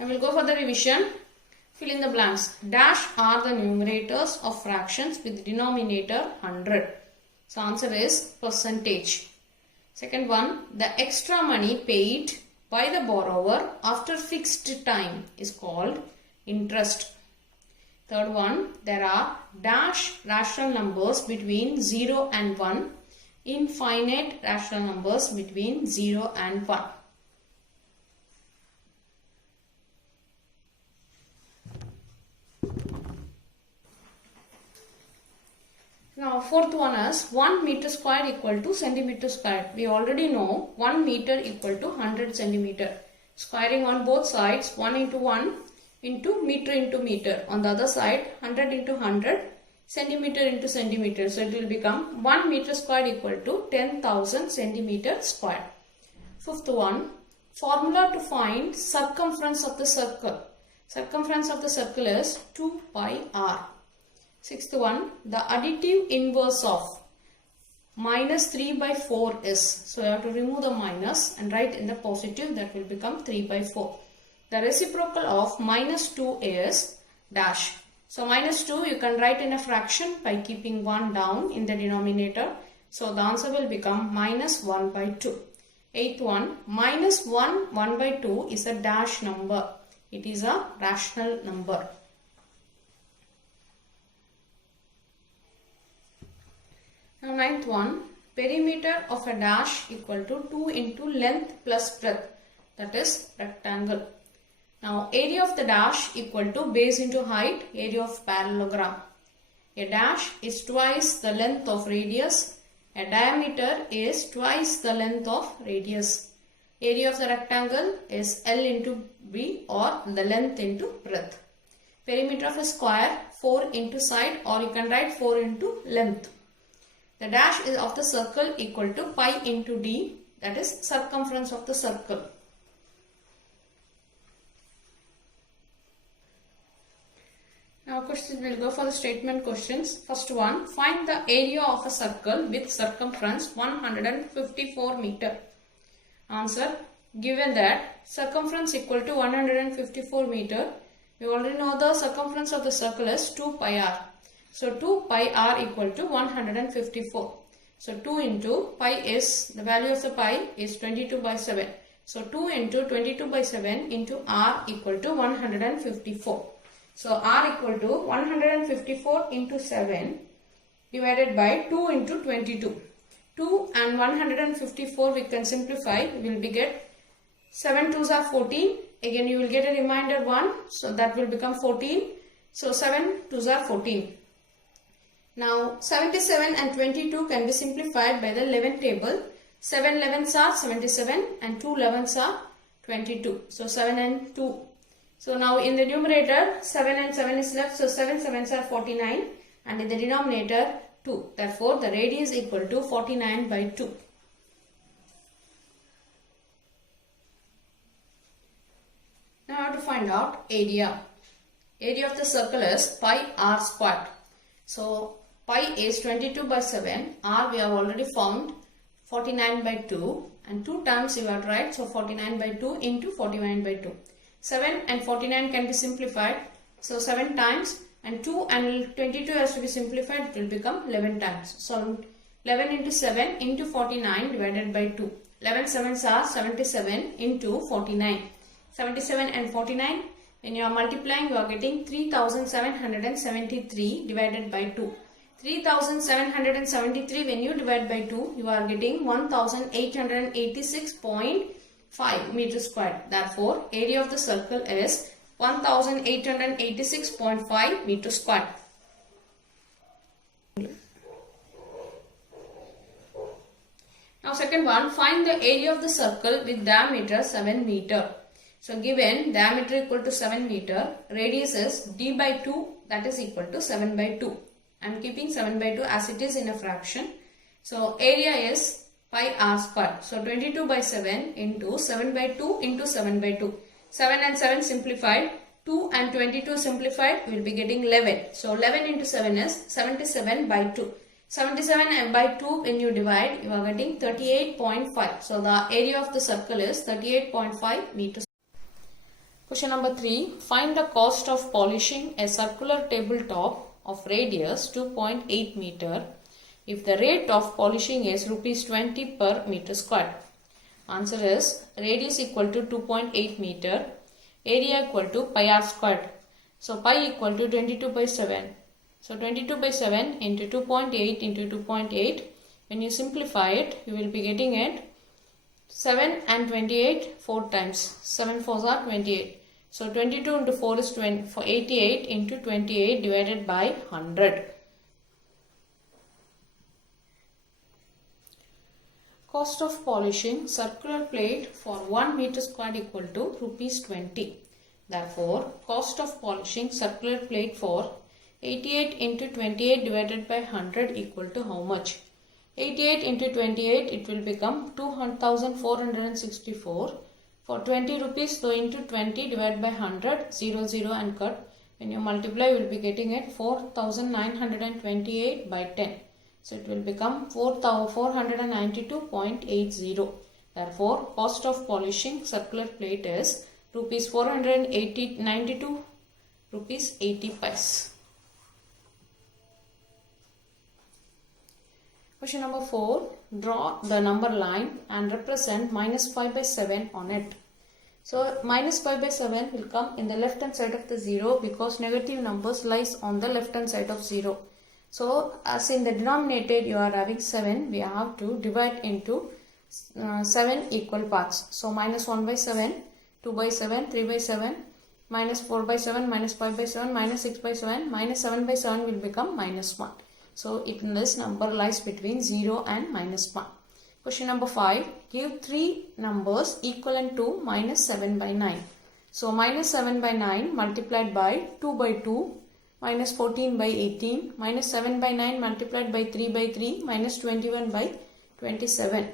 I will go for the revision. Fill in the blanks. Dash are the numerators of fractions with denominator 100. So answer is percentage. Second one, the extra money paid by the borrower after fixed time is called interest. Third one, there are dash rational numbers between 0 and 1, infinite rational numbers between 0 and 1. Now fourth one is 1 meter square equal to centimeter square. We already know 1 meter equal to 100 centimeter. Squaring on both sides 1 into 1 into meter. On the other side 100 into 100 centimeter into centimeter. So it will become 1 meter square equal to 10,000 centimeter square. Fifth one, formula to find circumference of the circle. Circumference of the circle is 2 pi r. Sixth one, the additive inverse of minus 3 by 4 is. So you have to remove the minus and write in the positive, that will become 3 by 4. The reciprocal of minus 2 is dash. So minus 2 you can write in a fraction by keeping 1 down in the denominator. So the answer will become minus 1 by 2. Eighth one, minus 1 by 2 is a dash number. It is a rational number. Now ninth one, perimeter of a dash equal to 2 into length plus breadth, that is rectangle. Now area of the dash equal to base into height, area of parallelogram. A dash is twice the length of radius. A diameter is twice the length of radius. Area of the rectangle is L into B, or the length into breadth. Perimeter of a square 4 into side, or you can write 4 into length. The dash is of the circle equal to pi into d, that is circumference of the circle. Now questions, will go for the statement questions. First one, find the area of a circle with circumference 154 meter. Answer, given that circumference equal to 154 meter, we already know the circumference of the circle is 2 pi r. So 2 pi r equal to 154. So 2 into pi is, the value of the pi is 22 by 7. So 2 into 22 by 7 into r equal to 154. So r equal to 154 into 7 divided by 2 into 22. 2 and 154 we can simplify. We will get 7 2s are 14. Again you will get a remainder 1. So that will become 14. So 7 2s are 14. Now 77 and 22 can be simplified by the 11 table. 7 11s are 77 and 2 11s are 22. So 7 and 2. So now in the numerator 7 and 7 is left. So 7 7s are 49 and in the denominator 2. Therefore the radius equal to 49 by 2. Now I have to find out area. Area of the circle is pi r squared. So pi is 22 by 7, r we have already found 49 by 2, and 2 times you have to write, so 49 by 2 into 49 by 2. 7 and 49 can be simplified, so 7 times, and 2 and 22 has to be simplified, it will become 11 times. So 11 into 7 into 49 divided by 2. 11 7s are 77 into 49. 77 and 49, when you are multiplying, you are getting 3773 divided by 2. 3773 when you divide by 2, you are getting 1886.5 meter squared. Therefore, area of the circle is 1886.5 meter squared. Now second one, find the area of the circle with diameter 7 meter. So given diameter equal to 7 meter, radius is d by 2, that is equal to 7 by 2. I am keeping 7 by 2 as it is in a fraction. So area is pi r squared. So 22 by 7 into 7 by 2 into 7 by 2. 7 and 7 simplified. 2 and 22 simplified, we will be getting 11. So 11 into 7 is 77 by 2. 77 by 2 when you divide, you are getting 38.5. So the area of the circle is 38.5 meters. Question number 3. Find the cost of polishing a circular tabletop of radius 2.8 meter if the rate of polishing is rupees 20 per meter square. Answer is radius equal to 2.8 meter, area equal to pi r squared. So pi equal to 22 by 7. So 22 by 7 into 2.8 into 2.8. When you simplify it, you will be getting it 7 and 28 4 times. 7 4s are 28. So 22 into 4 is 88 into 28 divided by 100. Cost of polishing circular plate for 1 meter squared equal to rupees 20. Therefore, cost of polishing circular plate for 88 into 28 divided by 100 equal to how much? 88 into 28, it will become 2,464. For 20 rupees, so into 20 divided by 100, 0, 0 and cut. When you multiply, you will be getting it 4,928 by 10. So it will become 492.80. Therefore, cost of polishing circular plate is rupees 492 rupees 80 paise. Question number 4. Draw the number line and represent minus 5 by 7 on it. So minus 5 by 7 will come in the left hand side of the 0 because negative numbers lies on the left hand side of 0. So as in the denominator you are having 7, we have to divide into 7 equal parts. So minus 1 by 7, 2 by 7, 3 by 7, minus 4 by 7, minus 5 by 7, minus 6 by 7, minus 7 by 7 will become minus 1. So this number lies between 0 and minus 1. Question number 5. Give 3 numbers equivalent to minus 7 by 9. So minus 7 by 9 multiplied by 2 by 2, minus 14 by 18, minus 7 by 9 multiplied by 3 by 3, minus 21 by 27.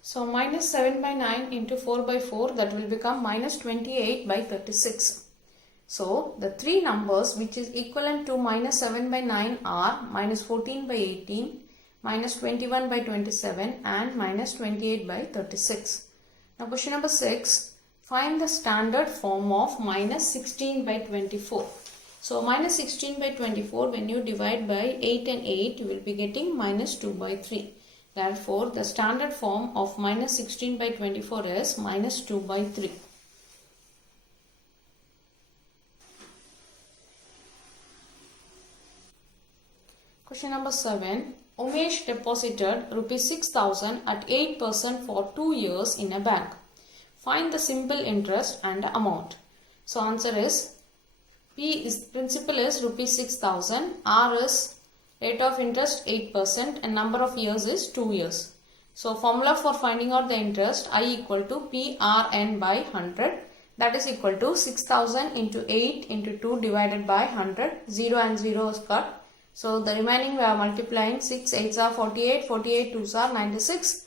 So minus 7 by 9 into 4 by 4, that will become minus 28 by 36. So the 3 numbers which is equivalent to minus 7 by 9 are minus 14 by 18, minus 21 by 27 and minus 28 by 36. Now question number 6. Find the standard form of minus 16 by 24. So minus 16 by 24, when you divide by 8 and 8, you will be getting minus 2 by 3. Therefore, the standard form of minus 16 by 24 is minus 2 by 3. Question number 7. Umesh deposited rupees 6,000 at 8% for 2 years in a bank. Find the simple interest and amount. So answer is principal is rupees 6,000, R is rate of interest 8% and number of years is 2 years. So formula for finding out the interest, I equal to PRN by 100, that is equal to 6,000 into 8 into 2 divided by 100, 0 and 0 is cut. So the remaining we are multiplying. 6 8s are 48, 48 2s are 96.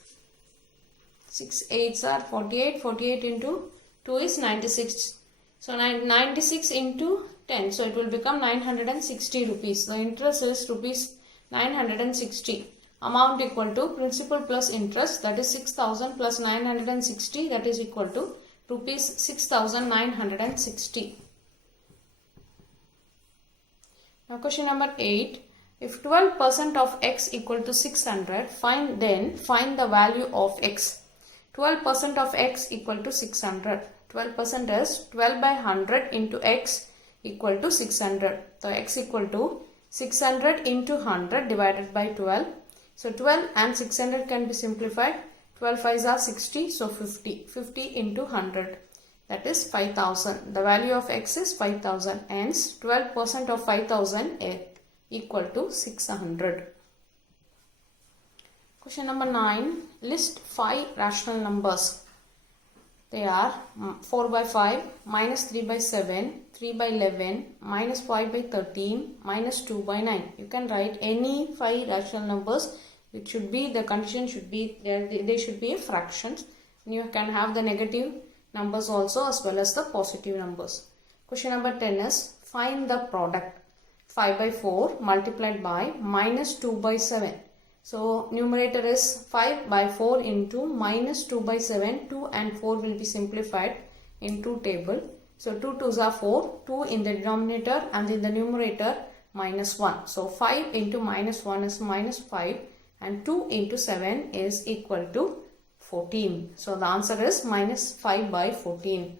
6 8s are 48, 48 into 2 is 96. So 96 into 10. So it will become 960 rupees. The interest is rupees 960. Amount equal to principal plus interest, that is 6,000 plus 960, that is equal to rupees 6,960. Now question number 8. If 12% of x equal to 600, find the value of x. 12% of x equal to 600. 12% is 12 by 100 into x equal to 600. So x equal to 600 into 100 divided by 12. So 12 and 600 can be simplified. 12 5s are 60, so 50. 50 into 100. That is 5,000. The value of x is 5,000. Hence, 12% of 5,000 equal to 600. Question number 9. List 5 rational numbers. They are 4 by 5, minus 3 by 7, 3 by 11, minus 5 by 13, minus 2 by 9. You can write any 5 rational numbers. It should be, the condition should be, they should be fractions. You can have the negative numbers also as well as the positive numbers. Question number 10 is find the product. 5 by 4 multiplied by minus 2 by 7. So numerator is 5 by 4 into minus 2 by 7. 2 and 4 will be simplified into table. So 2 2s are 4. 2 in the denominator and in the numerator minus 1. So 5 into minus 1 is minus 5 and 2 into 7 is equal to 14. So the answer is minus 5 by 14.